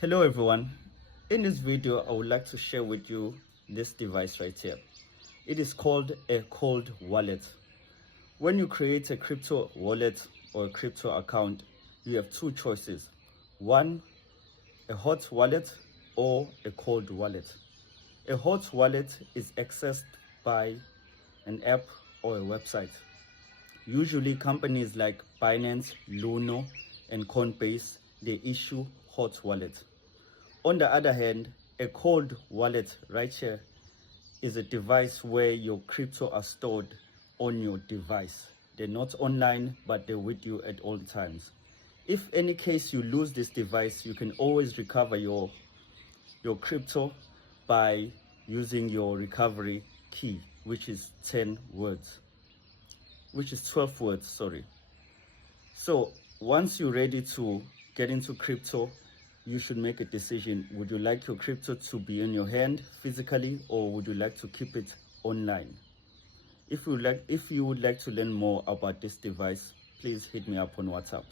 Hello everyone. In this video I would like to share with you this device right here. It is called a cold wallet. When you create a crypto wallet or a crypto account, you have two choices. One, a hot wallet or a cold wallet. A hot wallet is accessed by an app or a website. Usually companies like Binance, Luno and Coinbase, they issue hot wallets. On the other hand, a cold wallet right here is a device where your crypto are stored on your device. They're not online, but they're with you at all times. If any case you lose this device, you can always recover your crypto by using your recovery key, which is 12 words, sorry. So once you're ready to get into crypto, you should make a decision. Would you like your crypto to be in your hand physically, or would you like to keep it online? If you would like to learn more about this device, please hit me up on WhatsApp.